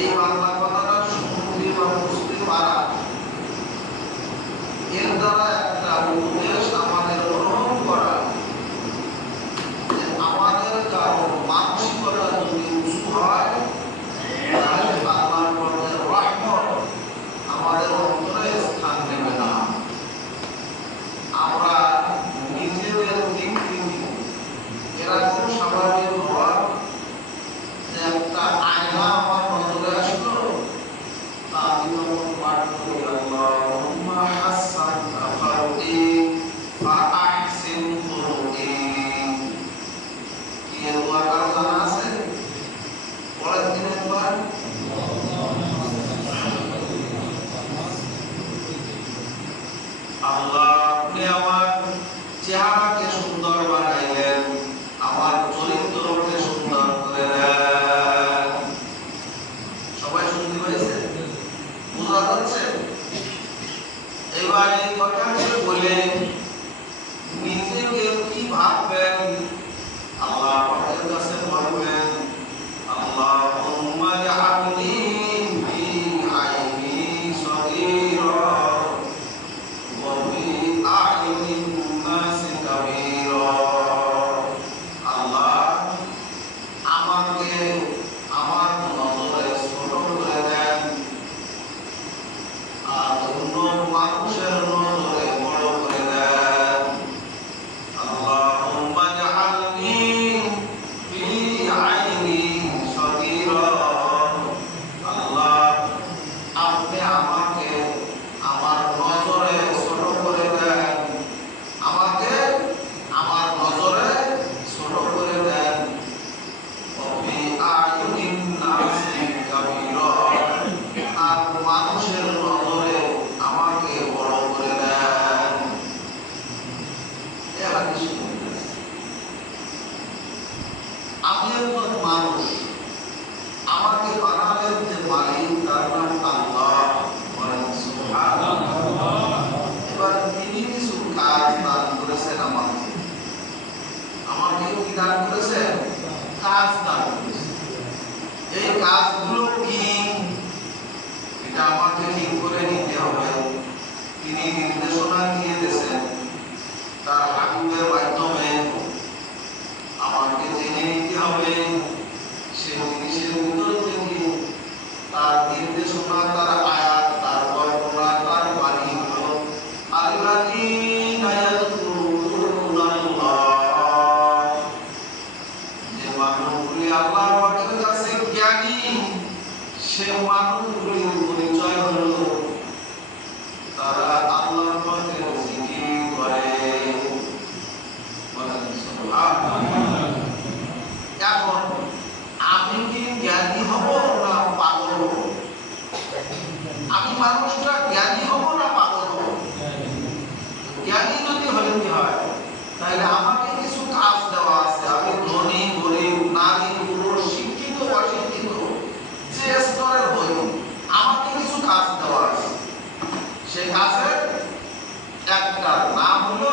এই বাংলা কথাটা শুনতে বা বুঝতে পারা, এর দ্বারা একটা উপদেশ আমাদের গ্রহণ করা যে আমাদের কারো মানসিকতা যদি উঁচু হয় তাহলে আল্লাহর পথে রহমত আমাদের অন্তরে স্থান নেবে না। আমরা নিজেদের দিক থেকে এরকম স্বাভাবিক হওয়া যে একটা আয়না আমার নজরে আসলো, আমি তখন পাঠ করি আল্লাহুম্মা হাসানতা খালকি ফাআহসিন খুলুকি। কি এর দোয়া কারো জানা আছে? পরের দিন একবার আল্লাহ আপনি আমার চেহারাকে সুন্দর বানাইলেন, আমার চরিত্রকে সুন্দর করে দেন। সবাই শুনতে পাইছে? বোঝা যাচ্ছে? এবার এই কথাটি বলে নিজেকে কি ভাববেন? আল্লাহ পাকের কাছে বলবেন আল্লাহুম্মা জাআলনি ফি আইনি সগীরা ওয়া ফি আ'ইনিন নাসি কাবীরা। আল্লাহ আমাকে আমার নজরে ছোট করে দেন আর অন্য মানুষের নজরে বড় করে দেন। আল্লাহুম্মা জাআলনি ফি আইনি সগীরা। আল্লাহ আপনি আমাকে আমার নজরে ছোট করে দেন, আমাকে আমার নজরে ছোট করে দেন। ওয়া ফি আ'ইনিন নাসি কাবীরা, আর মানুষের নজরে আমাকে বড় করে দেন। এ হাদিস শুনতেছি। আমি একজন মানুষ, আমাকে বানালেন যে মালিক, তার নাম আল্লাহ। বলেন সুবহানাল্লাহ। এবার তিনি কিছু কাজ দান করেছেন আমাকে। আমাকে কি দান করেছেন? কাজ দান করেছেন। এই কাজগুলো কি এটা আমাকে ঠিক করে নিতে হবে। তিনি নির্দেশনা দিয়ে দিয়েছেন তার হাবিবের মাধ্যমে। আমাকে জেনে নিতে হবে সে জিনিসের ভিতর থেকে তার নির্দেশনা, তার আয়াত, তার বর্ণনা, তার বাণীগুলো আল্লাযীনা ইয়াযকুরুনাল্লাহ, যে মানুষগুলি আল্লাহ পাকের কাছে জ্ঞানী, সে মানুষগুলির পরিচয় হলো তারা আল্লাহ পাকের জিকির করে। বলেন সুবহানাল্লাহ। এখন আমি কি জ্ঞানী হব না পাগল হব? আমি মানুষটা জ্ঞানী হব না পাগল হব? জ্ঞানী যদি হলে কি হয়, তাহলে আমাকে কিছু কাজ দেওয়া আছে। আমি ধনী গরিব, নারী পুরুষ, শিক্ষিত অশিক্ষিত, যে স্তরের হই, আমাকে কিছু কাজ দেওয়া আছে। সে কাজের একটা নাম হলো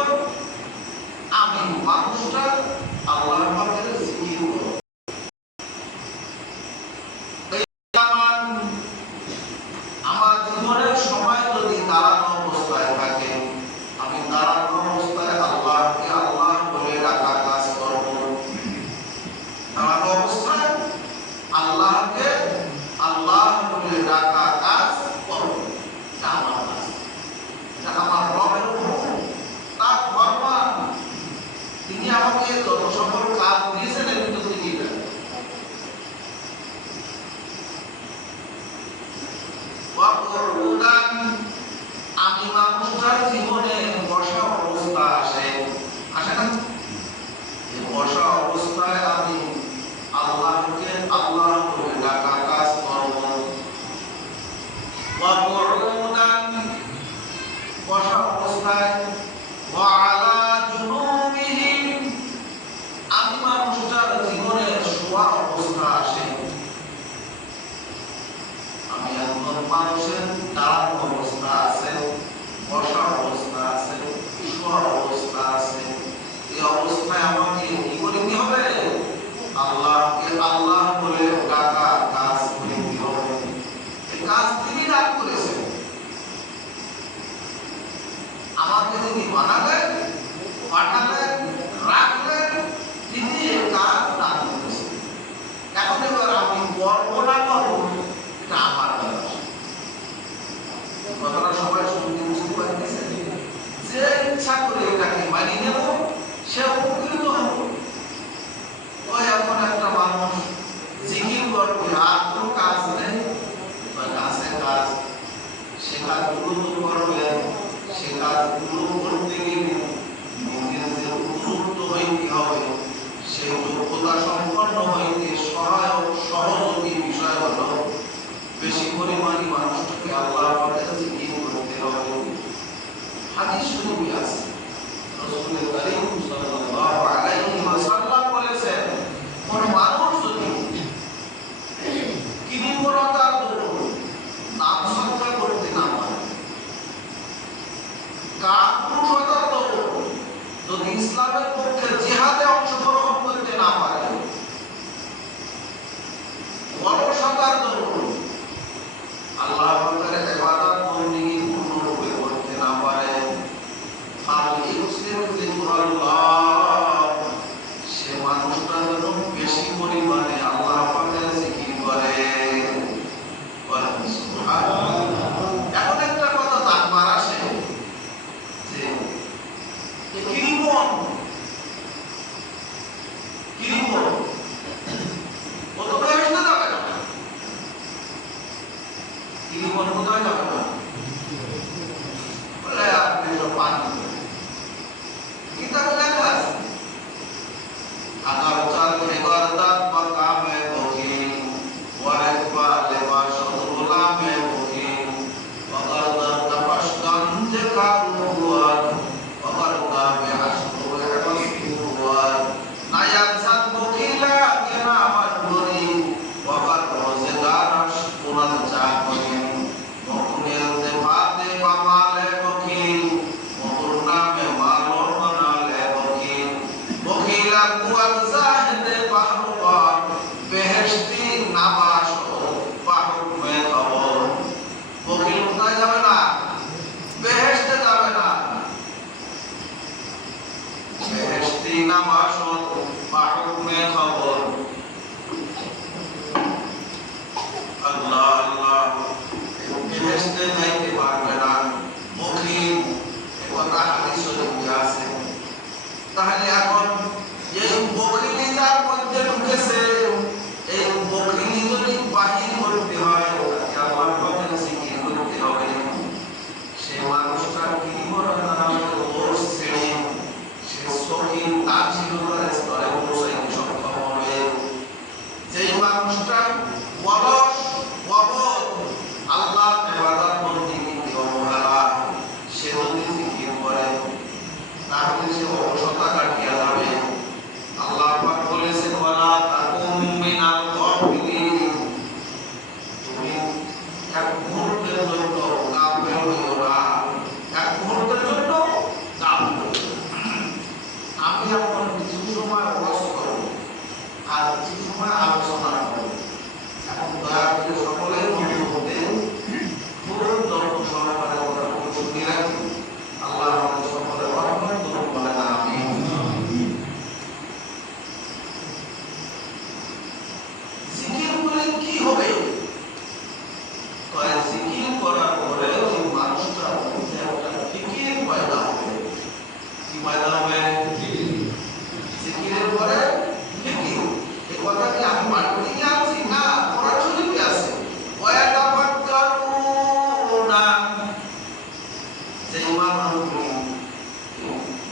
আমি মানুষটা আল্লাহর পাকের জিকির করব। আমার জীবনের সময় যদি দাঁড়ানো অবস্থায় থাকে, আমি দাঁড়ানো অবস্থায় আল্লাহকে আল্লাহ বলে ডাকা কাজ করব। দাঁড়ানো অবস্থায় আল্লাহকে আল্লাহ বলে ডাকা কাজ করব। এটা আমার কাজ, এটা আমার রবের হুকুম, তার ফরমান। তিনি আমাকে যত সকল কাজ দিয়েছেন এর ভিতর থেকে দেন। আমি মানুষটার জীবনে বসা অবস্থা আসে না? এই বসা অবস্থায় আমি আল্লাহকে আল্লাহ বলে ডাকা কাজ করব। বসা অবস্থায় আমি মানুষটার জীবনে শোয়া অবস্থা আসে। আমি একজন মানুষের দাঁড়ানো অবস্থা আছে, বসা অবস্থা আছে, শোয়া অবস্থা আছে। এই অবস্থায় আমাকে কি করতে হবে? আল্লাহকে আল্লাহ বলে ডাকা কাজ করতে হবে। আল্লাহ পাকের জিকির করতে হবে। হাদিস শরীফে আছে রাসূল করিম সাল্লাল্লাহু আলাইহি ওয়াসাল্লাম বলেছেন, কোন মানুষ যদি কৃপণতার দরুন নাম সজ্জা করতে না পারে, কাপুরুষতার দরুন যদি ইসলামের পক্ষে জিহাদে অংশগ্রহণ করতে না পারে, অলসতার দরুন আল্লাহ পাকের ইবাদত বন্দেগী পূর্ণরূপে করতে না পারে, সে মানুষটা যেন বেশি পরিমাণে আল্লাহ পাকের জিকির করে। এখন একটা কথা জানবার আসে যে কৃপণ ও তো বেহেশতে যাবে না, কৃপণ কোথায় যাবে না বলে আপনি সব পান কিতাবে লেখা আছে, আগার চাল এবার দাঁত বা কামে বকিল ওয়ারেক বা লেবা সদরুলা মে বকিল আগার দাঁত তাপাস গঞ্জে কারুয়ার আগার কামে হাসরু এবাসুয়ার নায়াত সাত বকিলা কেনা আমার করি আগার রোজগার পুরান চা করি মকুনের দেবাতে বামালে বকিল মকুর নামে মালর বানালে বকিল বকিলা কুয়াল জাহেদে বাহরুবা বেহেশতি নামাস বাহরুব মে খবর। বকিল কোথায় যাবে না? বেহেশতে যাবে না, বেহেশতি নামাস বাহরুব মে খবর। আল্লাহ আল্লাহ বেহেশতে যাইতে পারবে না বকিল, কথা হাদিস শরীফে আছে। তাহলে এখন এই বকিলি যার মধ্যে ঢুকেছে, এই বকিলি যদি বাহির করতে হয় আল্লাহ পাকের জিকির করতে হবে, সে মানুষটা কৃপণতা নামক দোষ ছেড়ে সে সকিন তাজিলতার স্তরে পৌঁছাইতে সক্ষম হবে। যেই মানুষটা অলস অবদ আল্লাহ ইবাদত বন্দেগী অবহেলা, সে যদি জিকির করে তাহলে সে অলসতা কাটিয়ে যাবে। আল্লাহ পাক বলেছেন ওয়ালা তাকুম মিনাল গাফিলিন, তুমি এক মুহূর্তের জন্য গাফিল হইও না, এক মুহূর্তের জন্য গাফিল হইও না। আমি এখন কিছু সময় ওয়াজ করব আর কিছু সময় আলোচনা করব। এখন দয়া করে সকলের মধ্যে খুব যত্ন সহকারে কথাগুলো শুনে রাখি। আল্লাহ আমাদের সকলের রহমত করুন, বলেন আমিন। জিকির করে কি হবে? জিকির করার পরে ওই মানুষটার মধ্যে একটা ফিকির পয়দা হবে। কি পয়দা হবে? জিকিরের পরে ফিকির। এই কথাটি আমি পাঠ থেকে আনছি না, কোরআন শরীফে আছে। ওয়ায়াতাফাক্কারুনা, যে মানুষগুলি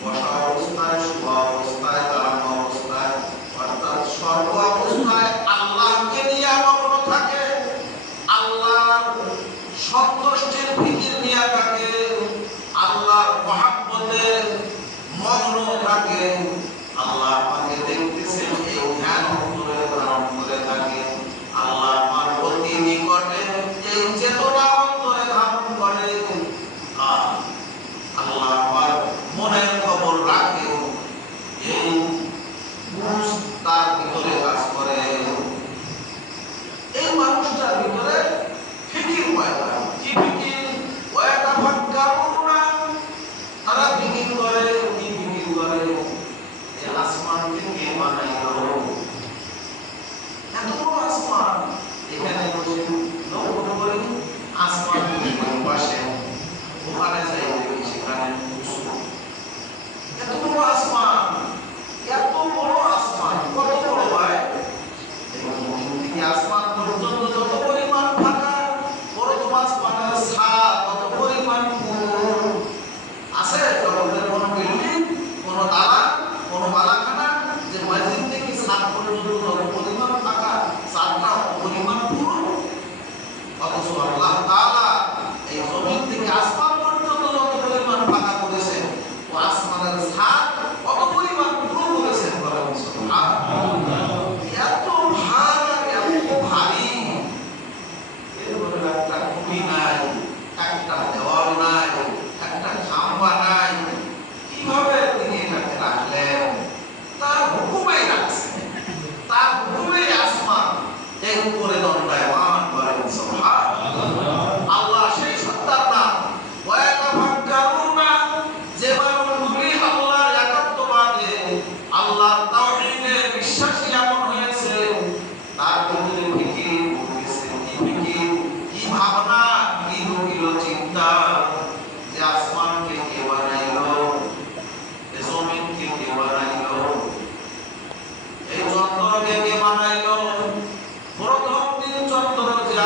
বসা অবস্থায়, শোয়া অবস্থায়, দাঁড়ানো অবস্থায়, অর্থাৎ সর্ব অবস্থায় আল্লাহকে নিয়ে মগ্ন থাকে, আল্লাহর সন্তুষ্টির ফিকির নিয়ে থাকে, আল্লাহর মহাব্বতে মগ্ন থাকে, আল্লাহ আমাকে দেখতেছেন এই ধ্যান অন্তরে ধারণ করে থাকে, আল্লাহ আমার অতি নিকটে এই চেতনা অন্তরে ধারণ করে, আল্লাহ আমার মনের খবর রাখে, এই বুঝ তার ভিতরে কাজ করে। এই মানুষটার ভিতরে ফিকির পয়দা। কি ফিকির?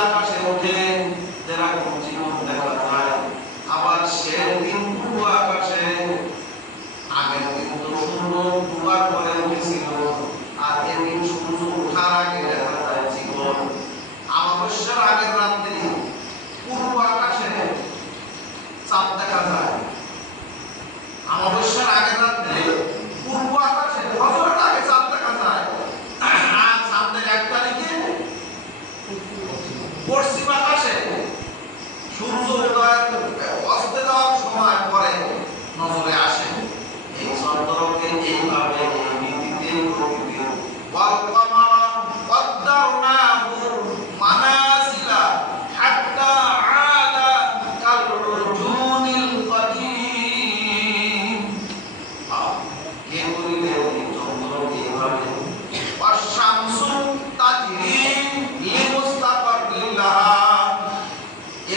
আকাশে ওঠে যেরকম জীবন দেখা যায়, আবার সে দিন পূর্ব আকাশে আগের দিন তো সূর্য ডুবার পরে উঠেছিল, আর এদিন সূর্য ওঠার আগে দেখা যায় জীবন। অমাবস্যার আগের রাত্রি পূর্ব আকাশে চাঁদ দেখা যায়, অমাবস্যার আগের রাত্রে পূর্ব আকাশে ফজরের আগে চাঁদ দেখা যায়। আর চাঁদের 1 তারিখে পশ্চিম আকাশে সূর্য উদয় অস্তে যাওয়ার সময় পরে নজরে আসে। এই চন্দ্রকে এইভাবে এই নীতিতে প্রকৃতি ওয়াল কামারা কদ্দারনাহু মানাসিলা হাত্তা আদা কাল রুজুনিল কদিম। কে করিলে এই চন্দ্রকে এইভাবে ওয়াশ-শামসু তাজরি লিমুস্তাকাররিন লাহা।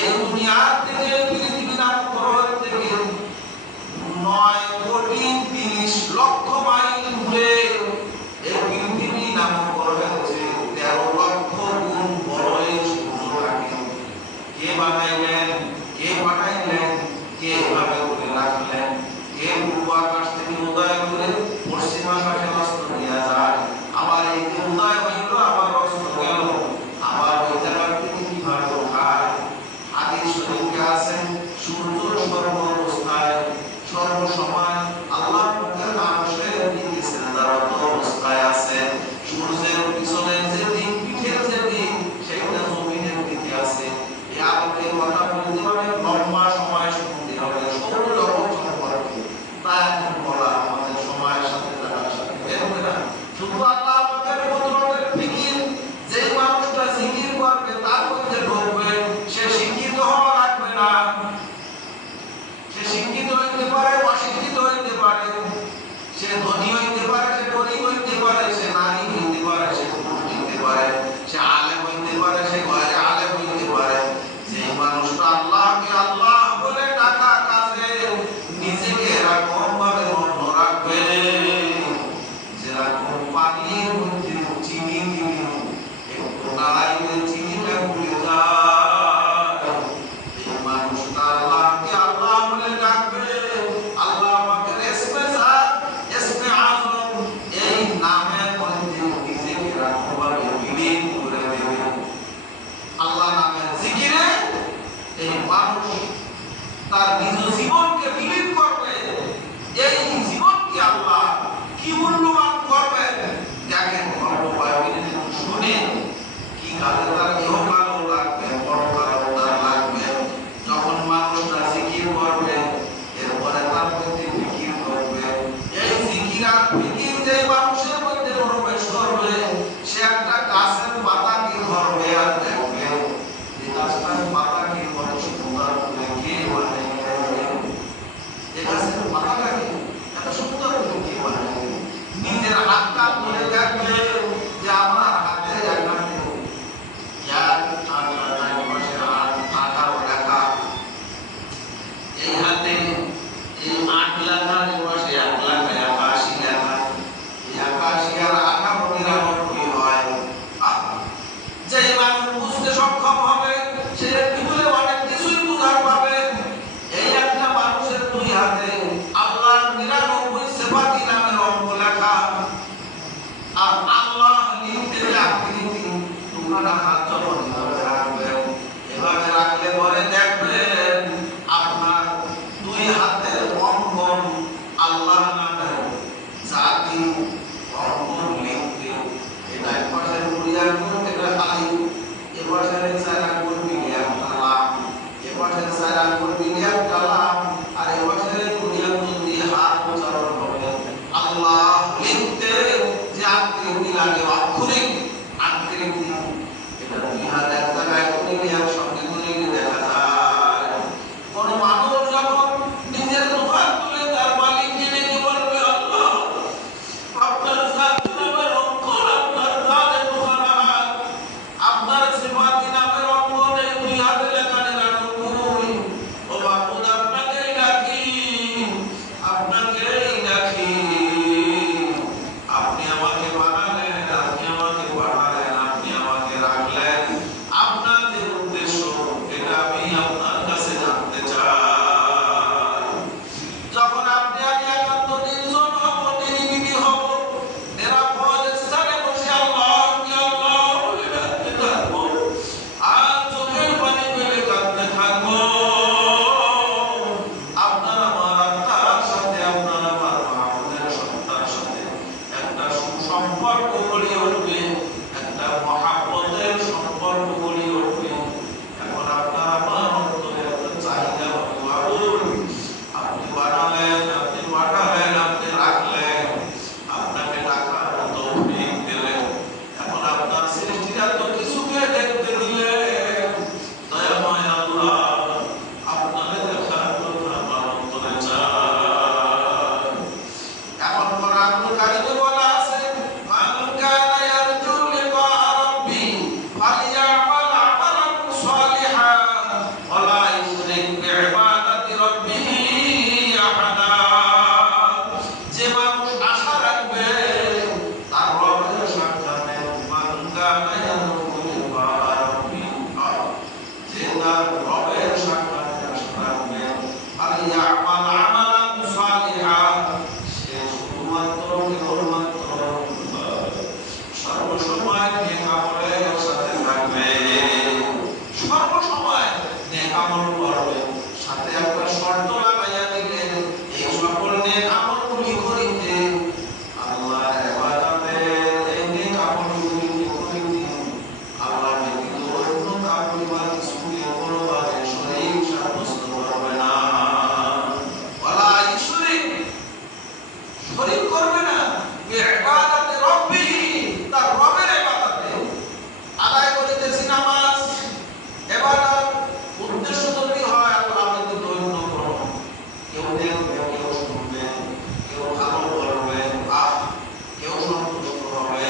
এই দুনিয়াতে যে পৃথিবী নামক গ্রহ থেকে 9,30,00,000 মাইল দূরে এই পৃথিবী নামক গ্রহে হচ্ছে 13 লক্ষ গুণ বড় এই সূর্য থাকে। কে বানাইলেন, কে পাঠাইলেন, কে এভাবে করে রাখলেন? কে পূর্ব আকাশ থেকে উদয় করে পশ্চিম আকাশে অস্ত নিয়ে যায়, আবার এই যে উদয় হইল আবার অস্ত গেল, আবার ওই জায়গা থেকে কিভাবে ওঠায়? হাদিস শরীফে আছে সূর্য সর্ব অবস্থায় সর্বসময় আল্লাহ পাকের আরশের নিচে সিজদারত অবস্থায় আছে। সূর্যের পিছনে যে দিক, পিঠের যে দিক, সেটা জমিনের দিকে আছে। এই আলোকে কথা বলতে হবে, লম্বা সময় শুনতে হবে সৌরজগৎ সম্পর্কে। তা এখন বলা আমাদের সময়ের সাথে জানার সাথে বের হবে না। শুধু আল্লাহ পাকের কুদরতের ফিকির, যে মানুষটা জিকির করবে তার মধ্যে ঢুকবে, সে শিক্ষিত হওয়া লাগবে না। সে শিক্ষিত হইতে পারে, অশিক্ষিত হইতে পারে, সে ধনী হইতে পারে, সে গরিব হইতে পারে, সে নারী হইতে পারে, সে পুরুষ হইতে পারে, সে আলেম হইতে পারে, সে গয়রে আলেম হইতে পারে। যে মানুষটা আল্লাহকে আল্লাহ বলে টাকা কাছে নিজেকে এরকম ভাবে মগ্ন রাখবে যেরকম পানির মধ্যে চিনি দিলে একটু নাড়াইলে চিনিটা ভুলে যায়। এই মানুষটা আল্লাহকে আল্লাহ বলে ডাকবে, আল্লাহ পাকের ইসমে জাত, ইসমে আযম, এই নামের মধ্যে নিজেকে এরকম ভাবে বিলীন করে দেবে। আল্লাহ নামের জিকিরে এই মানুষ তার নিজ জীবনকে বিলীন করবে। এই জীবনকে আল্লাহ কি মূল্যবান করবেন দেখেন। গল্প বাইবেল শুনে কি কাজে তার ইহকালও লাগবে, পরকালও তার লাগবে। যখন মানুষটা জিকির করবে, এরপরে তার মধ্যে ফিকির করবে। এই জিকির আর ফিকির যে মানুষের মধ্যে প্রবেশ করবে, সে একটা গাছের পাতাকে ধরবে আর দেখবে এই গাছটার পাতাকে কত সুন্দর করে কে বানাইলেন। আমল করবে, সাথে একটা শর্ত লাগাইয়া দিলেন, এই সকল নেক আমলগুলি করিতে আল্লাহর ইবাদতের এই নেক আমলগুলি করিতে আল্লাহ ব্যতীত অন্য কাউকে বা কিছুকে কোনোভাবে শরীক সাব্যস্ত করবে না। ওয়ালা ইশরিক, শরীক করবে না বিইবাদাতি রাব্বিহি, তার রবের ইবাদতে আদায় করিতেছি নামাজ ইবাদত, উদ্দেশ্য যদি হয় আল্লাহ ব্যতীত অন্য কোনো, কেউ দেখবে, কেউ শুনবে, কেউ ভালো করবে, কেউ সন্তুষ্ট হবে,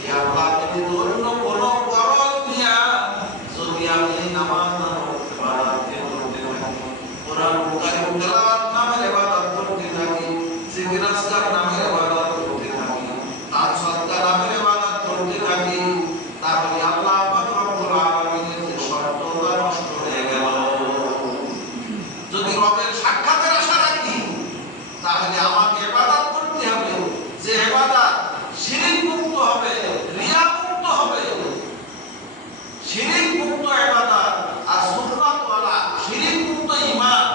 এই আল্লাহ ব্যতীত অন্য কোনো গরজ দিয়া যদি আমি নামাজ নামক ইবাদতকে করতে থাকি, কোরআন কারীম তেলাওয়াত নামের ইবাদত করতে থাকি, জিকির আজকার নামের ইবাদত করতে থাকি, দান সদকা নামের ইবাদত করতে থাকি, তাহলে আল্লাহ পাক রব্বুল আলামিনের যে শর্তটা নষ্ট হয়ে গেল। যদি রবের সাক্ষাতের আশা রাখি তাহলে আমাকে ইবাদত করতে হবে, যে ইবাদত শিরক মুক্ত হবে, রিয়া মুক্ত হবে, শিরক মুক্ত ইবাদত আর সুন্নাত ওয়ালা, শিরক মুক্ত ঈমান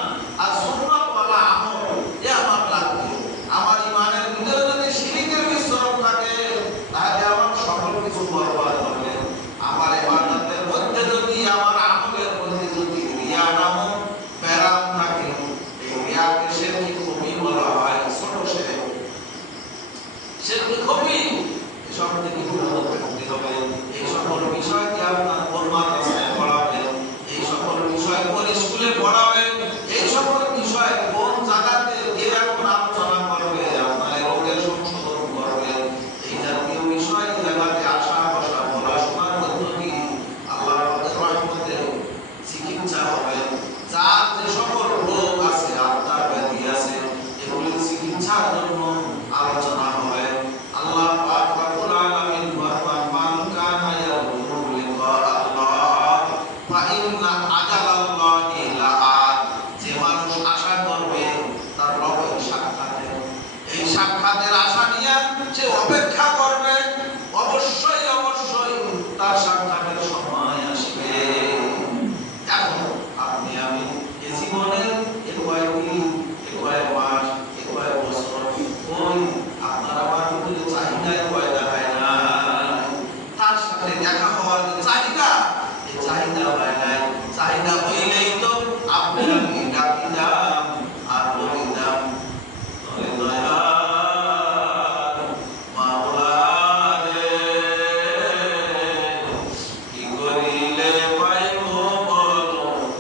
আর সুন্নাত ওয়ালা আমল, এ আমার লাগবে। আমার ঈমানের ভিতরে যদি শিরকের মিশ্রণ থাকে তাহলে আমার সকল কিছু বরবাদ হবে। আমার ইবাদতের মধ্যে যদি, আমার আমলের মধ্যে যদি রিয়া নামক প্যারাম থাকে, এই রিয়াকে শিরকি খুবই বলা হয়, ছোট শিরক, শিরকি খুবই, এসব থেকে বিরত থাকতে হবে। এই সকল বিষয়কে আপনার কোরআন রাস্তায় পড়াবেন, এই সকল বিষয় কোন স্কুলে পড়াবেন, এই সকল বিষয় কোন জায়গাতে গিয়ে এখন আলোচনা করবে, আপনার রোগের সংশোধন করবে, এই জাতীয় বিষয় জায়গাতে আসা বসা পড়াশোনার মধ্য দিয়ে আল্লাহ পাকের রহমতে চিকিৎসা হবে। যার যে সকল রোগ আছে, আত্মার ব্যাধি আছে, এগুলির চিকিৎসার জন্য আলোচনা হবে। আল্লাহ পাক রব্বুল আলামিন ফরমান, মান কানা ইয়ারজু লিকা আল্লাহ ফা ইন্না আজালাল্লাহি লাআত, যে মানুষ আশা করবে তার রবের সাক্ষাতে, এই সাক্ষাতের আশা নিয়ে সে অপেক্ষা করবে, অবশ্যই অবশ্যই তার সাক্ষাতের সময় আসবে। এখন আপনি আমি এই জীবনের এ কয়েকদিন, এ কয়েক মাস, এ কয়েক বছর, ওই আপনার আমার ভিতরে চাহিদায় পয়দা হয় না, তার সাথে দেখা হওয়ার যে চাহিদা, এই চাহিদা হয় নাই। চাহিদা হইলেই তো আপনি আমি ডাকিতাম আর বলিতাম, ওরে দয়াল মাওলা রে, কি করিলে পাইব বলো তোমারে,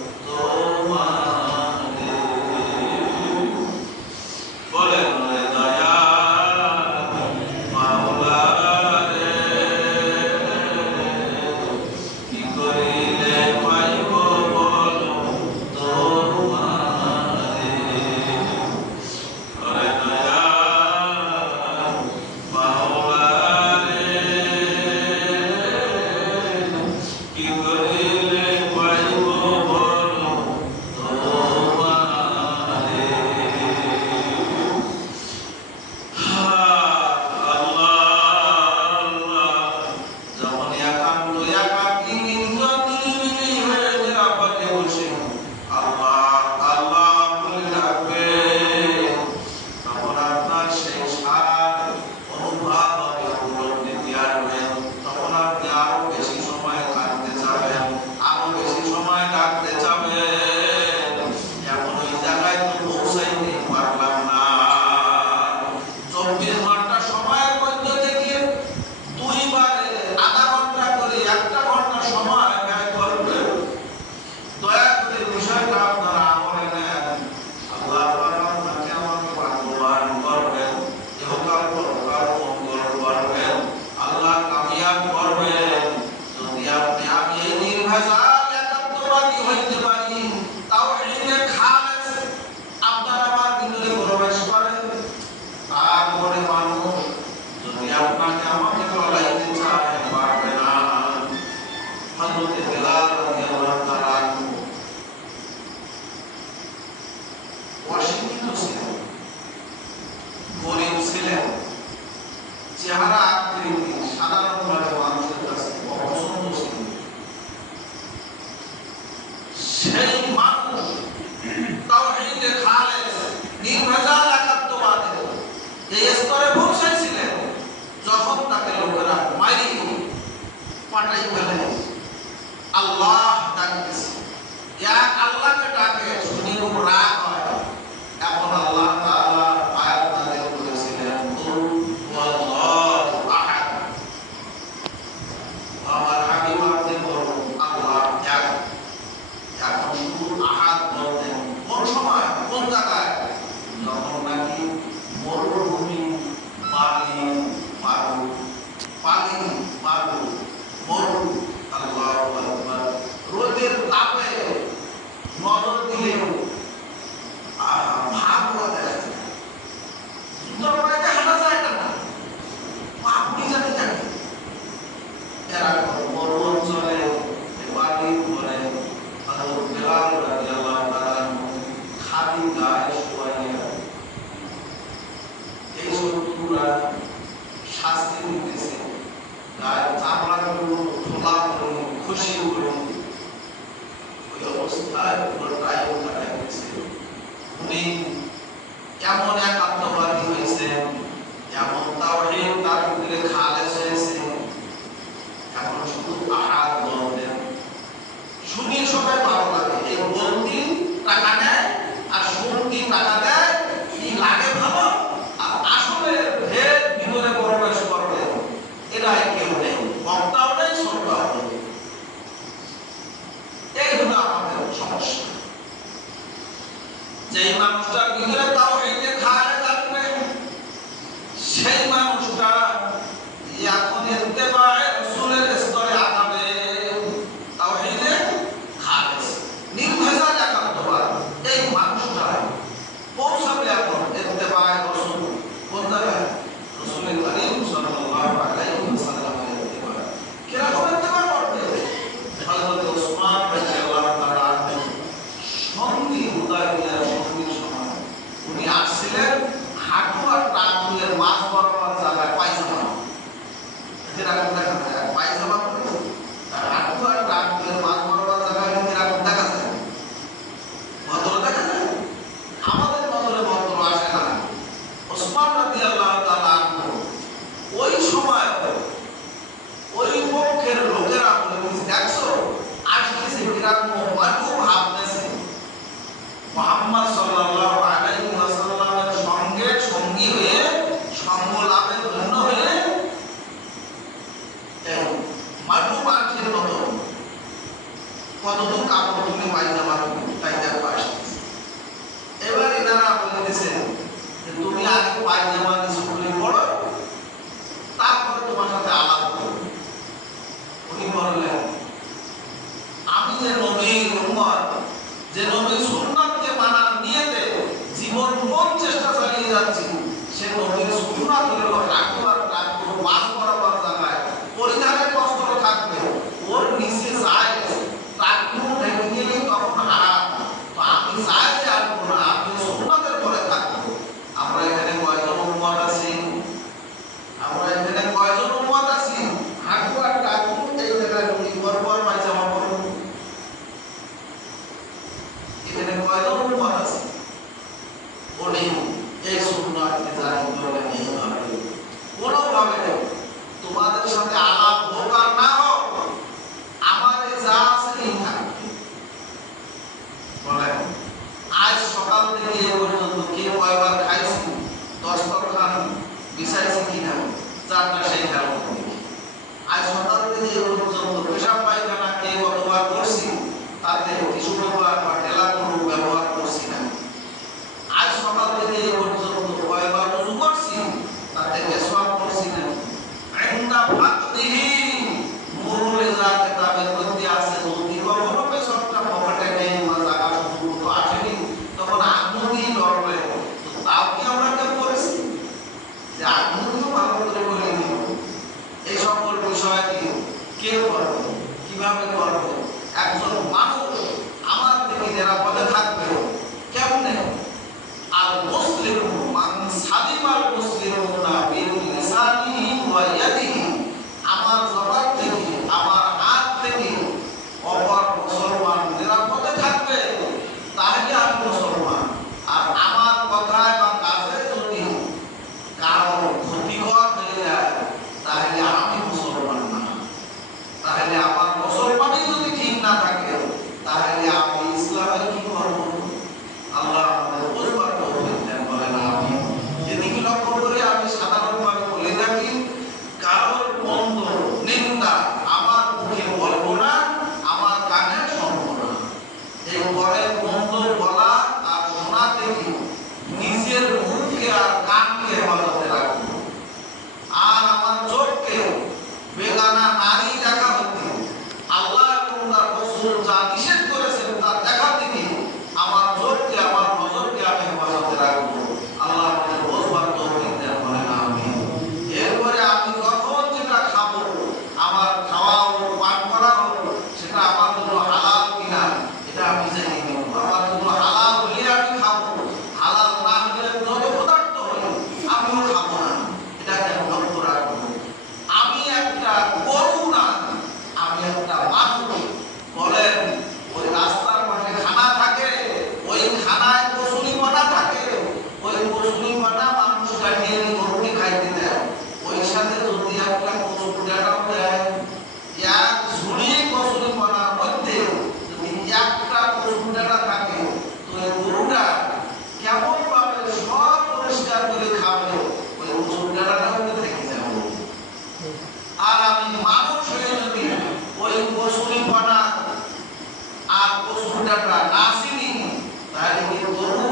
বলেন ওরে দয়াল মাওলা রে, কি করিলে পাইব বলো তোমারে, ওরে দয়াল মাওলা রে, কি করিলে পাইব বলো তোমারে। যখন একান্ত একাকী নির্জনী হয়ে নিরাপদে বসে আল্লাহ আল্লাহ বলে ডাকবে, তখন আপনার সেই স্বাদ অনুভব হবে, উপলব্ধি আসবে, তখন আপনি আরো বেশি সময় থাকতে চাবেন, আরো বেশি সময় ডাকতে চাবেন। এখন ওই জায়গায় তো পৌঁছাইতে পারলাম না, 24 ঘন্টা সময়ের মধ্যে থেকে দুইবারে আধা ঘন্টা করে 1 ঘন্টা সময় ব্যয় করবেন। দয়া করে বিষয়টা আপনারা আমলে নেন, আল্লাহ পাক আপনাকে আমাকে ভাগ্যবান করবেন, ইহকাল পরকাল মঙ্গল করবেন, আল্লাহ কামিয়াব করবেন। যদি আপনি আমি এই নির্ভেজাল একাত্মবাদী হইতে পারি, তাওহীদে খালেস আপনার আমার ভিতরে প্রবেশ করে, তারপরে মানুষ যদি আপনাকে আমাকে বলাইতে চায় পারবে না। হযরত বেলাল রাদিয়াল্লাহু তাআলা অশিক্ষিত ছিলেন, গরীব ছিলেন, চেহারা আকৃতি সাধারণভাবে মানুষের কাছে অপছন্দ ছিল। সেই মানুষ তাওহীদে খালেস নির্ভেজাল একাত্মবাদী এই স্তরে পৌঁছেছিলেন যখন তাকে লোকেরা মারি পাঠাই ফেলে আল্লাহ ডাকতেছে, এক আল্লাহকে ডাকে, শুনি খুব রাগ হয়। এখন আল্লাহ তাআলা আয়াত নাযিল করেছিলেন, কুল হুয়াল্লাহু আহাদ। আমার হাবিব আপনি বলুন আল্লাহ এক। এখন শুধু আহাদ বলতেন কোন সময়, কোন জায়গায়? যখন নাকি মরুভূমি, পানি মারু, পানি মারু, মরু, আল্লাহু আকবার, রোদের তাপে নজর দিলেও ভাব দেখা যায়, সুন্দর বাড়িতে হাঁটা যায় না, আপনি জানি জানি এরা মরু অঞ্চলে পানি ধরে হযরত বেলাল রাদিয়াল্লাহু তাআলা খালি গায়ে শোয়াইয়া এই শত্রুরা শাস্তি দিতেছে, গায়ের চামড়াগুলো খোলা করুন, খুশি করুন, ওই অবস্থায় পুরোটাই কাটাই গেছে। উনি এমন একাত্মবাদী হয়েছেন, এমন তাওহীদ তার ভিতরে খালেস হয়েছে, এখন শুধু আহাদ বলতেন। শুনি সবাই ভালো লাগে, এই বলতি টাকা নেয় আর শুনতি টাকা দেয়, কি লাগে ভালো, আর আসলে ভেদ ভিতরে প্রবেশ করবে এরাই কেউ নেই, বক্তাও নেই, শ্রোতাও নেই। এই হলো আমাদের সমস্যা। যেই মানুষটার ভিতরে তাওহীদে খালেস থাকবে সেই মানুষটা এখন ইত্তেবায়ে রাসূলের স্তরে আগাবে। তাওহীদে খালেস নির্ভেজাল একাত্মবাদ, এই মানুষটা পৌঁছাবে এখন ইত্তেবায়ে রাসূল। কোন জায়গায়? রাসূলের কারীম সাল্লাল্লাহু আলাইহি ওয়াসাল্লামের ইত্তেবা। কিরকম ইত্তেবা করবে? হযরত ওসমান রাদিয়াল্লাহু তাআলা সন্ধি হুদায়বিয়ার সন্ধির সময় উনি আসছিলেন হাঁটু আর টাকুলের মাঝ বরাবর জায়গায় পায়জামা, যেরকম দেখা যায় পায়জামা পরে হাঁটু আর টাকুলের মাঝ বরাবর জায়গায় যেরকম দেখা যায়, ভদ্র দেখা যায়। আমাদের নজরে ভদ্র আসে না। ওসমান রাদিয়াল্লাহু তাআলা ওই সময় ওই পক্ষের লোকেরা বলে, দেখছো আসতেছে কিরকম মারুফ ভাবতেছে, মুহাম্মদ সাল্লাল্লাহু আলাইহি ওয়াসাল্লামের সঙ্গে সঙ্গী হয়ে সঙ্গ লাভের জন্য হয়ে মারুফ আছেন মতো কতদূর কাপড় তুমি পায়জামা তাই দেখো আসতেছে। এবার এনারা বলতেছেন যে তুমি আগে পায়জামা নিচু করে পড়ো, তারপরে তোমার সাথে আলাপ করো। উনি বললেন, আমি যে নবীর উম্মত, যে নবীর সুন্নাতকে মানার নিয়তে জীবন কোন চেষ্টা চালিয়ে যাচ্ছি, সে নবীর সুন্নাত হলো হাঁটু আর টাকুর মাঝ বরাবর জায়গায় পরিধানের বস্ত্র থাকবে, ওর নিচে যায় টাকুর ঢেকে গেলে তখন হারাম। তো আমি চাই যে আর কোনো আমি সুন্নাতের পরে থাকবো। আমরা এখানে কয়জন উম্মত আছি? আমরা এখানে কয়জন উম্মত আছি? হাঁটু আর টাকুর এই জায়গায় ঢুকি বরাবর পায়জামা পরব। এখানে কয়জন উম্মত আছে? উনি এই সুন্নাতকে জারি করলেন এইভাবে, কোনোভাবে তোমাদের সাথে আলাপ হোক আর না হোক, আমার এই যা আছে এই থাকবে। বলেন আজ সকাল থেকে এ পর্যন্ত কে কয়বার খাইছি, দস্তরখান বিছাইছি কিনা, চারটা সেই খেয়াল করবে। আজ সকাল থেকে এ পর্যন্ত পেশাব পায়খানা কে কতবার করছি, তাতে টিস্যু পেপার বা ঢেলা কোনো ব্যবহার করছি না। আজ সকাল থেকে এ পর্যন্ত কয়বার ওযু করছি, তাতে মেসওয়াক করছি না। ইনদা ফাকদিহি মুরুল জাতে তাবের মধ্যে আছে, যদি কখনো পেছনটা পকেটে নেই বা জায়গা সুযোগ তো আসেনি, তখন আগুনই লড়বে। তো তাও কি আমরা কেউ করেছি যে আগুনও ভালো করে বলে নিব? এই সকল বিষয় কি কে করবে, কিভাবে করবে? একজন মানুষ আমার রাসূল যা নিষেধ করেছেন তা দেখা থেকে আমার চোখকে আমার নজরকে আমি হেফাজতে রাখবো। আল্লাহ আমাদের বুঝবার তৌফিক দেন, বলেন আমিন। এরপরে আমি যখন যেটা খাবো, আমার খাওয়া হোক পান করা হোক, সেটা আমার জন্য হালাল কিনা এটা আমি জেনে নেব। আমার জন্য হালাল হলে আমি খাবো, হালাল না হলে যত পদার্থ হয় আমিও খাবো না, এটাকে আমি লক্ষ্য রাখবো। আমি একটা গরু না, আমি একটা মানুষ। বলেন ওই রাস্তার পাশে খানা থাকে, ওই খানায় কচুরিপানা থাকে, ওই কচুরিপানা মানুষ কাটিয়ে গরুকে খাইতে দেয়। ওই সাথে যদি একটা কচুরিটাও দেয়, এক ঝুড়ি কচুরিপানার মধ্যে যদি একটা কচুরিটা থাকে, তো ওই গরুটা কেমন ভাবে সব পরিষ্কার করে খাবে, ওই কচুরিটাটাও থেকে যাবে। আর আমি মানুষ হয়ে যদি ওই কচুরিপানা আর কচুরিটাটা না চিনি, তাহলে কি গরু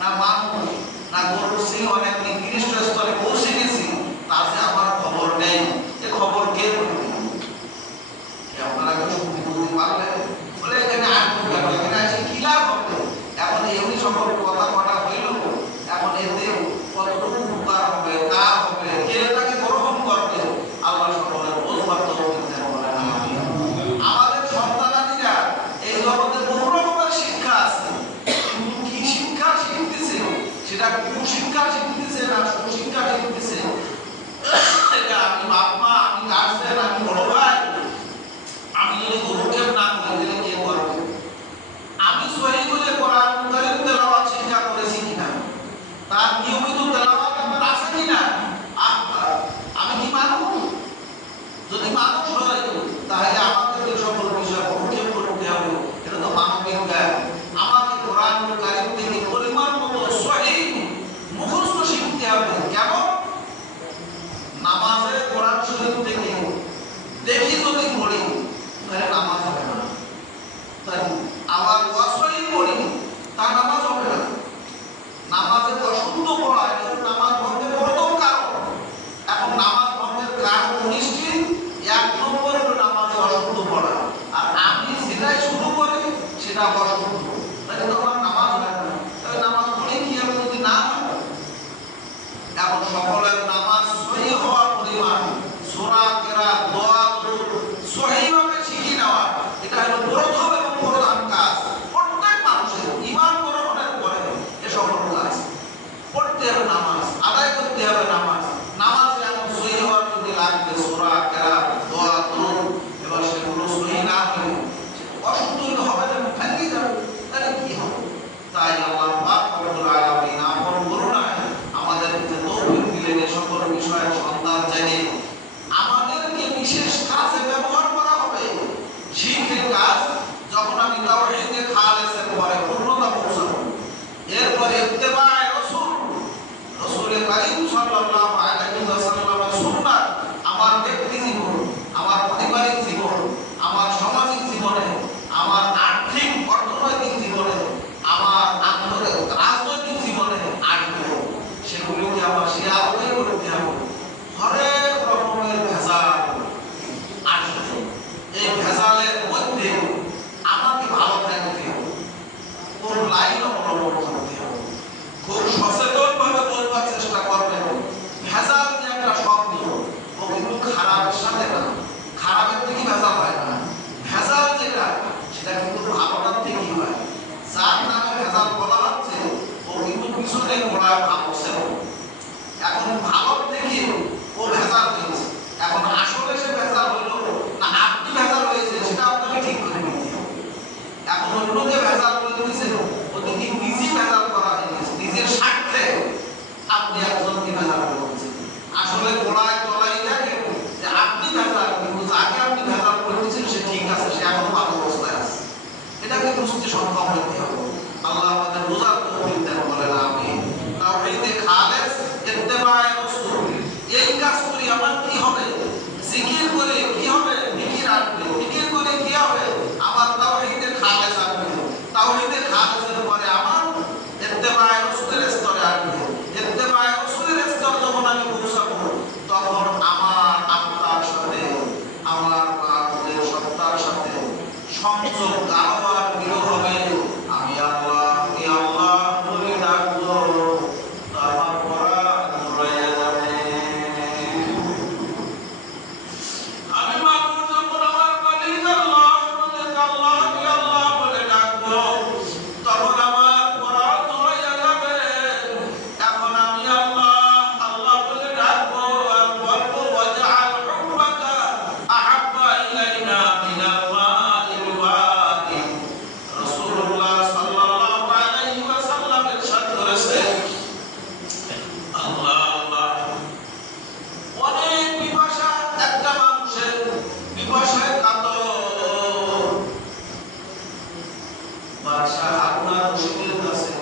না মানুষ না গরুর চেয়ে অনেক নিকৃষ্ট স্তরে পৌঁছে গেছি, তার যে আমার খবর নেই। এ খবর কে বলবে? আপনারা কেউ শুনতে বলতে পারলেন? বলে এখানে আটকে গেল, এখানে আছে কি লাভ হবে? এখন এমনি সকল কথা কটা হইল, এখন এতে কতটুকু উপকার হবে, কার হবে, কে তাকে গ্রহণ করবে? আল্লাহ সকলের বুঝবার তৌফিক দেন, বলেন আমিন। আমাদের সন্তানাদিরা এই জগতে বহু রকমের শিক্ষা আছে, কিন্তু কি শিক্ষা শিখতেছে, সেটা কুশিক্ষা শিখতেছে না সুশিক্ষা শিখতেছে, এটা আমি বাপ মা, আমি গার্জেন, আমি বড় ভাই, আমি যদি গরুকে না করে দিলে কে করবে? আমি সহি বলে কোরআন কারীম তেলাওয়াত শিক্ষা করেছি কিনা, তার নিয়মিত তেলাওয়াত আমার আছে কিনা, আমি কি মানুষ? যদি মানুষ হয় তাহলে আমাদের সকল বিষয় পরীক্ষা করতে হবে, এটা তো মানবিক জ্ঞান। আমাকে কোরআন কারীম থেকে পরিমাণ মতো সহি মুখস্থ শিখতে হবে। কেমন? নামাজে কোরআন শরীফ থেকে দেখি যদি পড়ি তাহলে নামাজ হবে না, তাই আবার অসহি পড়ি তা নামাজ হবে না। নামাজে অশুদ্ধ পড়া এটা নামাজ ভঙ্গের প্রথম কারণ। এখন নামাজ ভঙ্গের কারণ 19টি, 1 নম্বর হলো নামাজে অশুদ্ধ পড়া। আর আমি যেটাই শুরু করি সেটা অশুদ্ধ, তাহলে তো আমার নামাজ হয় না। তাহলে নামাজ পড়ে কি হবে যদি না হয়? এখন সকলের নামাজ সহি হওয়ার পরিমাণ, সূরা কেরাত, দোয়া, দুরূদ সহিভাবে শিখে নেওয়া, এটা হলো প্রথম এবং প্রধান কাজ। প্রত্যেক মানুষের ঈমান গ্রহণের পরে এ সকল কাজ পড়তে হবে, নামাজ আদায় করতে হবে। নামাজ এমন সহি হওয়ার যদি লাগবে সূরা কেরাত, দোয়া, দুরূদ, এবার সেগুলো সহি না হলে অশুদ্ধ হবে না, ভেঙে যাবে, তাহলে কি হবে? তাই আল্লাহ পাক রব্বুল আলামিন আপন করুণায় আমাদেরকে তৌফিক দিলেন এই সকল বিষয়ের সন্ধান জেনে আমাদেরকে বিশেষ কাজে ব্যবহার করা হবে। শিরকের কাজ যখন আমি তাওহীদে খালেসের পরে পূর্ণতা পৌঁছাবো, এরপরে ইত্তেবায়ে রাসূল, রাসূল কারীম সাল্লাল্লাহু আলাইহি ওয়াসাল্লামের সুন্নাত আমার ব্যক্তি জীবন, আমার পারিবারিক জীবন, আমার সামাজিক জীবনে, আমার আর্থিক অর্থনৈতিক জীবনে, আমার রাজনৈতিক জীবনে আসবে, সেগুলোকে আমার শেয়ার করতে হবে। হরেক রকমের ভেজাল আসবে, এই ভেজালের মধ্যে আমাকে ভালো থাকতে হবে, কোন লাইন অবলম্বন করতে হবে, খুব সচেতন ভাবে বলবার চেষ্টা করবেন। ভেজাল যে একটা শব্দ, ও কিন্তু খারাপের সাথে না, খারাপের থেকে ভেজাল হয় না। ভেজাল যেটা সেটা কিন্তু ভালোটার থেকেই হয়। যার নামে ভেজাল বলা হচ্ছে ও কিন্তু পিছনে পড়া ভালো ছিল, এখন ভালো থেকে ও ভেজাল হয়েছে। এখন আসলে সে ভেজাল হলো না আপনি ভেজাল হয়েছে সেটা আপনাকে ঠিক করে নিতে হবে। এখন অন্যকে ভেজাল করে দিয়েছে, ওদিকে নিজে ভেজাল করা হয়েছে, নিজের স্বার্থে আপনি একজনকে ভেজাল করে দিয়েছেন। আসলে গোড়ায় তলায় দেখেন যে আপনি ভেজাল, কিন্তু যাকে আপনি ভেজাল করে দিয়েছেন সে ঠিক আছে, সে এখন ভালো অবস্থায় আছে। এটাকে বুঝতে সক্ষম হতে হবে। আল্লাহ আমাদের বোঝার তৌফিক দেন, বলেন আমিন। তাওহীদে খালেস, ইত্তেবায়ে রাসূল, এই কাজ করি আমার কি হবে? জিকির করে কি হবে? জিকির আসবে। জিকির করে কি হবে? আমার তাওহীদে খালেস আসবে। তাওহীদে খালেসের পরে আমার ইত্তেবায়ে রাসূলের স্তরে আসবে। ইত্তেবায়ে রাসূলের স্তর যখন আমি পৌঁছাবো, তখন আমার আত্মার সাথে, আমার সত্তার সাথে সংযোগ চোখ গাঢ় আর প্রিয় হবে। আমি আল্লাহ কি আল্লাহ বলে ডাকবো, আমার পরাণ জুড়াইয়া যাবে। আমি মাবুদ যখন আমার মালিক আল্লাহ বলে আল্লাহ কি আল্লাহ বলে ডাকবো, তখন আমার পরাণ জুড়াইয়া যাবে। এখন আমি আল্লাহ আল্লাহ বলে ডাকবো আর বলবো ওয়াজআল হুব্বাকা আহাব্বা ইলাইনা মিনাল মাইল ওয়াদি। রাসূলুল্লাহ সাল্লাল্লাহু আলাইহি ওয়াসাল্লাম ইরশাদ করেছেন, আল্লাহ আল্লাহ অনেক পিপাসা একটা মানুষের, পিপাসায় কাতর। বাদশাহ হারুন রশিদের কাছে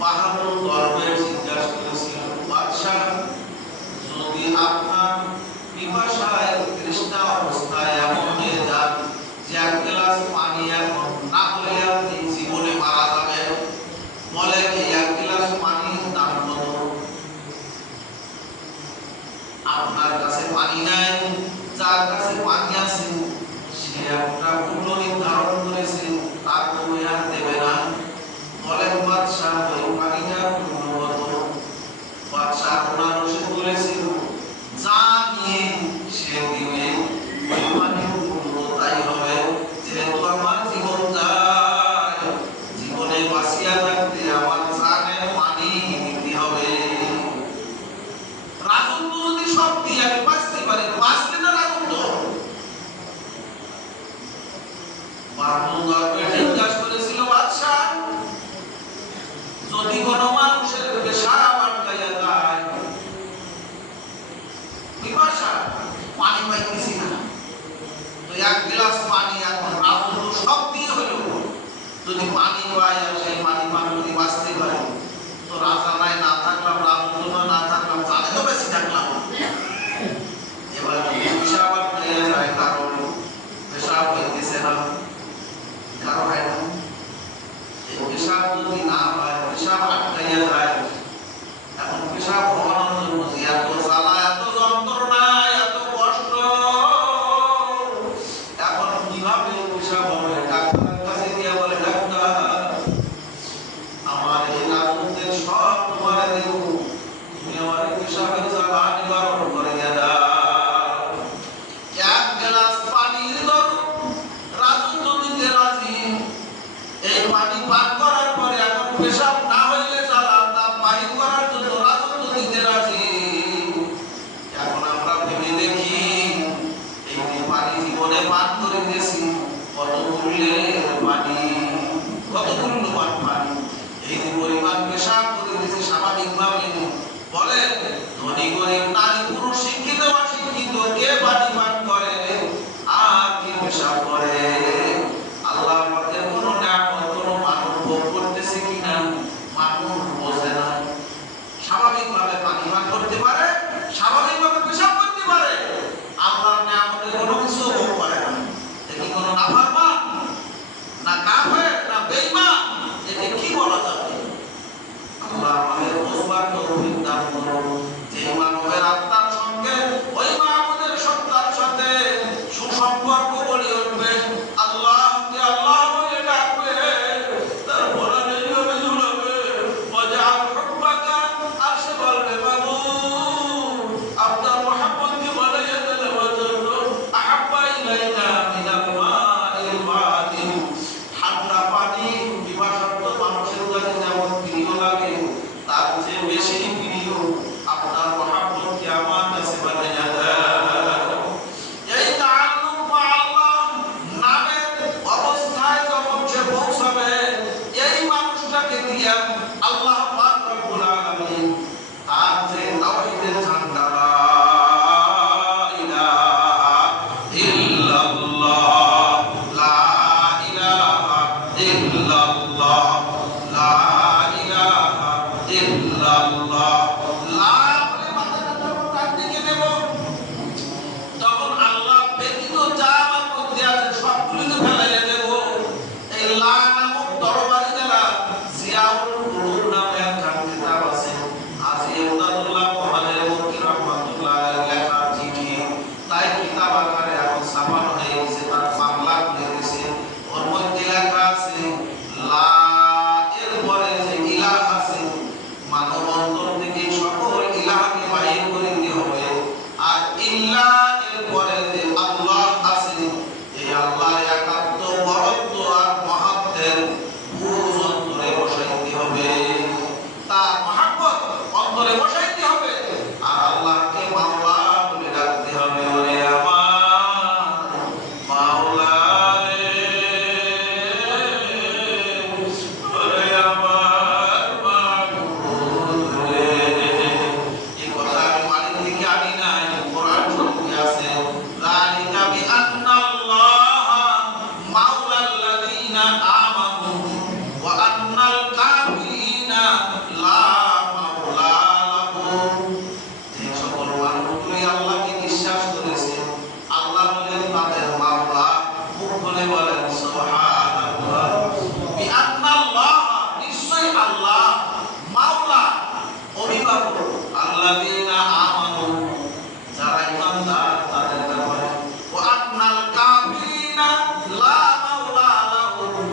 বাহাদুর দরবেশ জিজ্ঞাসা করেছিল, বাদশাহ যদি আপনার পিপাসায় তৃষ্ণা অবস্থায় এমন হয়ে যান যে এক গ্লাস পানি এখন না হলে আপনি জীবনে মারা যাবেন, বলে কি এক গ্লাস পানির দাম কত? আপনার কাছে পানি নাই, যার কাছে পানি আছে সে একটা মূল্য নির্ধারণ করেছে, তার কোনো আর দেবে না। বলেন বাদশাহ ওই পানিটা মূল্য কত? বাদশাহ ওনার রশিদ বলেছিল, যা নিয়ে সে দিবে ওই পানির মূল্য তাই হবে। যেহেতু আমার জীবন যায়, জীবনে বাঁচিয়া থাকতে আমার জানের পানি দিতে হবে। রাজত্ব যদি সব দিয়ে আমি বাঁচতে পারি, বাঁচলে না রাজত্ব। জিজ্ঞাসা করেছিল, বাদশাহ যদি কোনো মানুষের পেশাব আটকাইয়া যায়, পিপাসা পানি পাইতেছি না, তো এক গ্লাস পানি এখন রাজত্ব সব দিয়ে হলো যদি পানি পাই আর সেই পানি পান যদি বাঁচতে পারি, তো রাজা নাই না থাকলাম, রাজত্ব না থাকলাম, জানে তো বেশি থাকলাম। এবার পেশাব আটকাইয়া যায়, কারণ পেশাব হইতেছে না, কারো হয় না। এই পেশাব যদি না হয়, পেশাব আটকাইয়া যায়, এখন পেশাব হওয়ানোর জন্য যে এত জ্বালা, এত যন্ত্রণা, এত কষ্ট, এখন কিভাবে পেশাব হবে? ডাক্তারের কাছে গিয়ে বলে, ডাক্তার আমার এই রাজত্বের সব তোমারে দেব, তুমি আমার পেশাবের জ্বালা নিবারণ করে দাও। এক গ্লাস পানির দরদ রাজত্ব দিতে রাজি। এই পানি পান করার পরে এখন পেশাব না হইলে জ্বালা, তা বাহির করার জন্য রাজত্ব দিতে রাজি। এখন আমরা ভেবে দেখি, এই যে পানি জীবনে পান করে দিয়েছি, কত মূল্যের পানি, কত মূল্যবান পানি। এই যে পরিমাণ পেশাব করে দিয়েছি স্বাভাবিকভাবে, বলে ধনী গরিব নারী পুরুষ শিক্ষিত অশিক্ষিত কে পানি পান করে আর কে পেশাব করে? আল্লাহ আমাদের কোনো নিয়ামত কোনো মানুষ ভোগ করতেছে কিনা মানুষ বোঝে না। স্বাভাবিকভাবে পানি পান করতে পারে, স্বাভাবিকভাবে পেশাব করতে পারে, আল্লাহর নিয়ামতের কোনো কিছু ভোগ করে না। এটি কোনো নাফরমান না কাফের না বেঈমান, একে কি বলা যাবে? আল্লাহ আমাদের বুঝবার তৌফিক দান করুন, যে মানবের আত্মার সঙ্গে ওই মাহবুবের সত্তার সাথে সুসম্পর্ক গড়ে উঠবে, আল্লাহকে আল্লাহ বলে ডাকবে, তার পরাণে এইভাবে ঝুলাবে, ওয়াজআল হুব্বাকা, আর সে বলবে মাবুদ আপনার মহব্বতকে বাড়াইয়া দেন আমার জন্য, আহাব্বা ইলাইনা মিনাল মাইল ওয়াদি। ঠান্ডা পানি পিপাসার্ত মানুষের কাছে যেমন প্রিয় লাগে, তার চেয়ে বেশি প্রিয় আপনার মহব্বতকে আমার কাছে বাড়াইয়া দেন। এই তাআল্লুক মা আল্লাহ নামের অবস্থায় যখন সে পৌঁছাবে, এই মানুষটাকে দিয়া আল্লাহ পাক রব্বুল আলামিন তার যে তাওহীদের ঝান্ডা, লা ইলাহা ইল্লাল্লাহ, লা ইলাহা ইল্লাল্লাহ, লা ইলাহা ইল্লাল্লাহ, লা বলে মাথাটা যখন ডান দিকে দেব, তখন আল্লাহ ব্যতীত যা আমার মধ্যে আছে সবগুলো ফেলাইয়া দেব। এই লা নামক তরবারি দ্বারা জিয়াউল কুলুব নামে একটা কিতাব আছে, আজি ইমদাদুল্লাহ মোহাম্মদের মুফতি রাহমাতুল্লাহ আলাইহি লেখা চিঠি, তাই কিতাব আকারে এখন ছাপানো হয়ে গেছে, তার বাংলা হয়ে গেছে। ওর মধ্যে আল্লাযীনা আমানু ওয়া আন্নাল কাফিরিনা লা মাওলা লাহুম। যে সকল মানুষগুলি আল্লাহকে বিশ্বাস করেছে, আল্লাহ হলেন তাদের মাওলা। মুখ খুলে বলেন সুবহানাল্লাহ। বিআন্নাল্লাহ, নিশ্চয় আল্লাহ মাওলা, অভিভাবক। আল্লাযীনা আমানু, যারা ঈমানদার তাদের ব্যাপারে। ওয়া আন্নাল কাফিরিনা লা মাওলা লাহুম,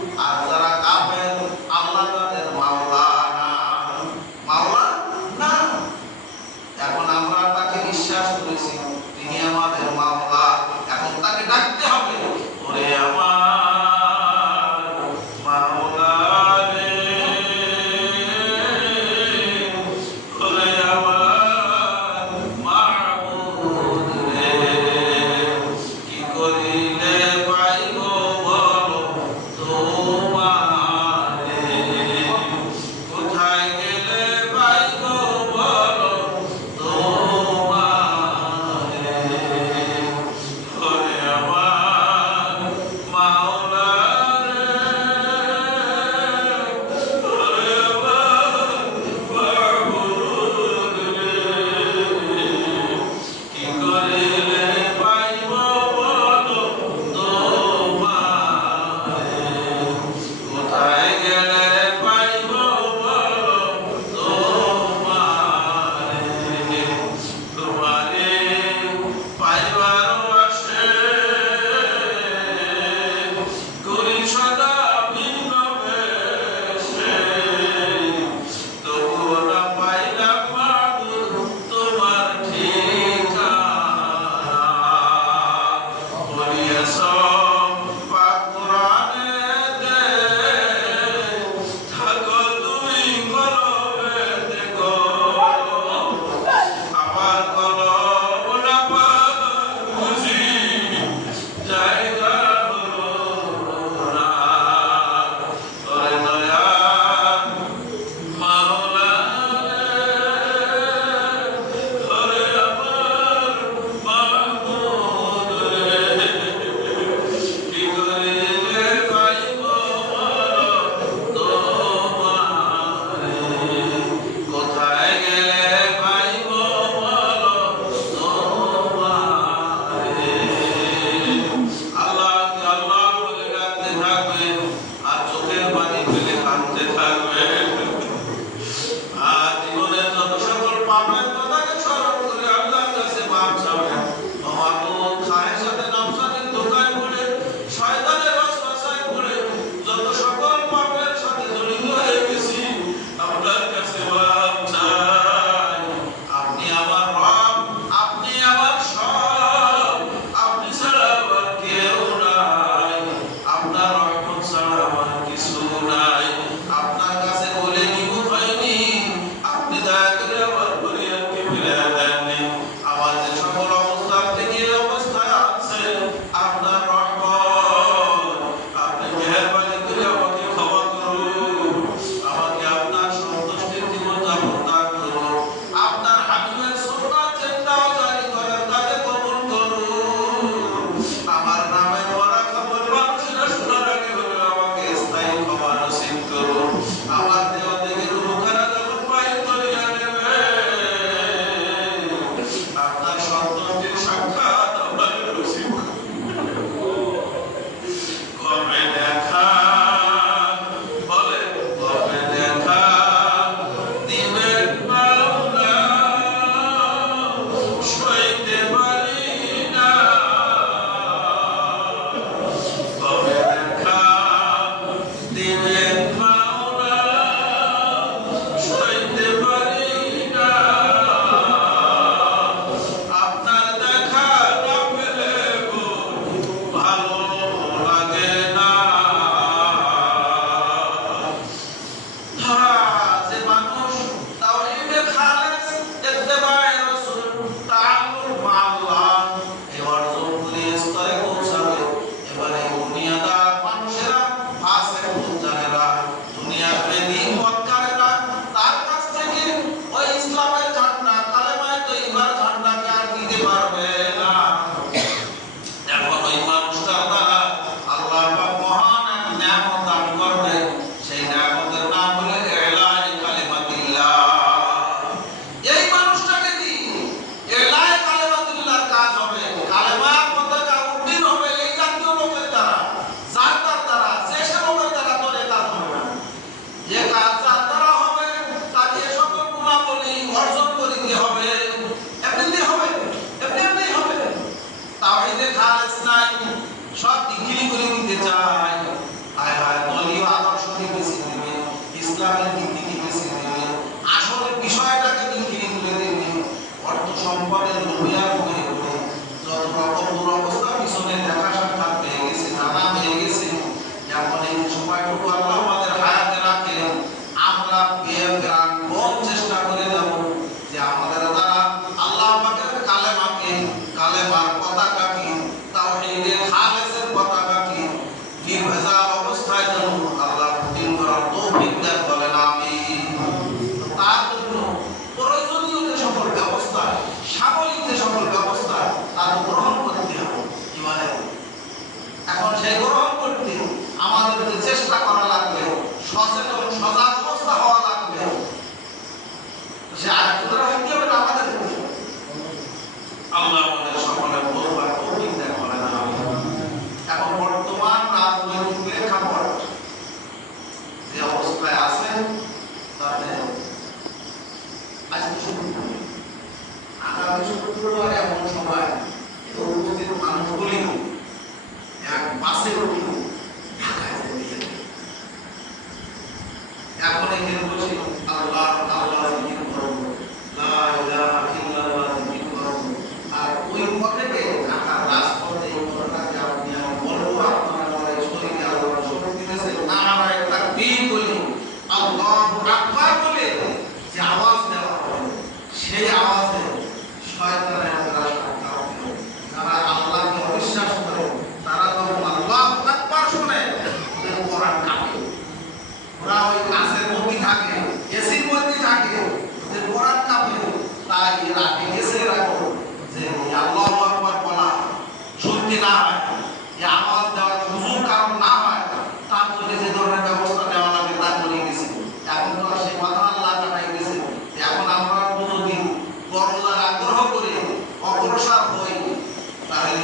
ইসলামের নীতি নিতেছি আসলে বিষয়টাকে বিক্রি করে দিবি অর্থ সম্পদের লোভিয়ার হয়ে ওঠে যত রকম দুরবস্থা পিছনে দেখা সাক্ষাৎ পেয়ে গেছে জানা হয়ে গেছে এখন এই সময়টুকু আল্লাহ আমাদের হায়াতে রাখে আমরা কোন চেষ্টা করে যাব যে আমাদের দ্বারা আল্লাহ পাকের কালেমার পতাকাকে তাওহীদের খালেসের পতাকাকে নির্ভেজাল অবস্থায় যেন আল্লাহ প্রতিষ্ঠা করার তৌফিক দেন বলেন আমিন। তার জন্য প্রয়োজনীয় যে সকল ব্যবস্থা সাময়িক যে সকল ব্যবস্থা তার গ্রহণ করতে হবে কি বলে এখন সেই গ্রহণ করতে আমাদের যে চেষ্টা করা লাগবে সচেতন সজাগ অবস্থা হওয়া লাগবে সে আয়াতগুলো হইতে হবে না আমাদের আল্লাহ আমাদের সকলের বলবার তৌফিক দেন বলেন আমিন। এখন বর্তমান রাজনৈতিক প্রেক্ষাপট যে অবস্থায় আছে তাতে আজকে শুরু করি আগামী শুক্রবার এমন সময় উপস্থিত মানুষগুলি এক বাসে উঠে ঢাকায় যেতে এখন এখানে বসে আল্লাহ আল্লাহ জিকির করব লা ইলাহা ইল্লাল্লাহ জিকির করব আর ওই পথে ঢাকার রাজপথে এই কথাটাকে আপনি বলবো আপনারা বলে শরীরে আল্লাহ শক্তি দিয়েছে নারায়ে তাকবীর বলি আল্লাহু আকবার বলে যে আওয়াজ দেওয়া হয় সেই আওয়াজে শয়তানের রাস্তা যারা আল্লাহকে অবিশ্বাস করে তারা যখন আল্লাহু আকবার শুনে ওদের কোরআন কাঁপে ওরা ওই গাছের মধ্যে থাকে এসির মধ্যে থাকে ওদের কোরআন কাঁপে তাই এরা গেছে রাখো যে আল্লাহু আকবার বলা শুনতে না হয় এই আওয়াজ দেওয়ার হুজুর কারণ না হয় তার জন্য যে ধরনের ব্যবস্থা নেওয়া লাগে তা করে গেছে এখন তো আর সেই কথা আল্লাহ কাটাই গেছে এখন আমরা যদি করলার আগ্রহ করে অগ্রসর হই তাহলে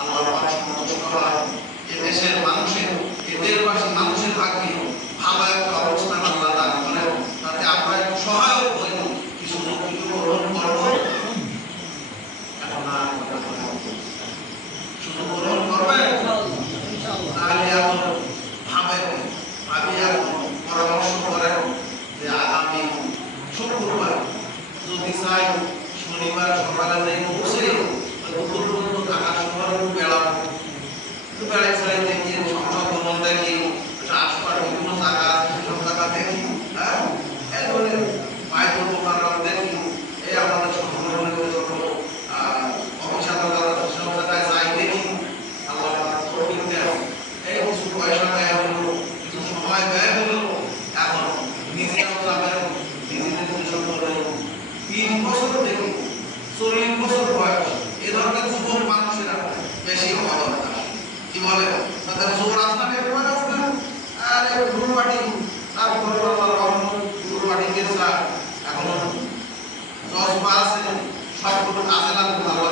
আল্লাহ পাক সন্তুষ্ট হয় এই দেশের মানুষের এই দেশবাসী মানুষের ভাগ্যে ভালো একটা অবস্থান আল্লাহ দান করেন তাতে আমরা একটু সহায়ক হই কিছু গ্রহণ করব এখন আর শুধু গ্রহণ করবে তাহলে এখন ভাবি এখন পরামর্শ করেন যে আগামী শুক্রবার যদি চাই শনিবার সকালে যাই বসে দুপুর পর্যন্ত ঢাকা শহরে বেড়াবো বেড়াই ছাড়াই দেখি সংসদ ভবন দেখি আশপাশ বিভিন্ন জায়গা আছে সেসব জায়গা দেখি হ্যাঁ এরপরে বাইতুল মুকাররম দেখি এই আমাদের সংগঠনের যত অফিস আদালত সেসব জায়গায় যাই দেখি আল্লাহ তৌফিক দেন এই কিছু পয়সা ব্যয় হলো কিছু সময় ব্যয় হলো এখন নিজেরাও যাবেন নিজেদের যেসব 3 বছর থেকে 40 বছর বয়স এই ধরনের যুবক মানুষেরা বেশি হওয়া দরকার কি বলে তাদের জোর আসবে পরে আসবে আর গুরুবাটি তারপরে গুরুবাটি কেসা এখন জজবা আছে সবগুলো কাজে লাগবে আল্লাহ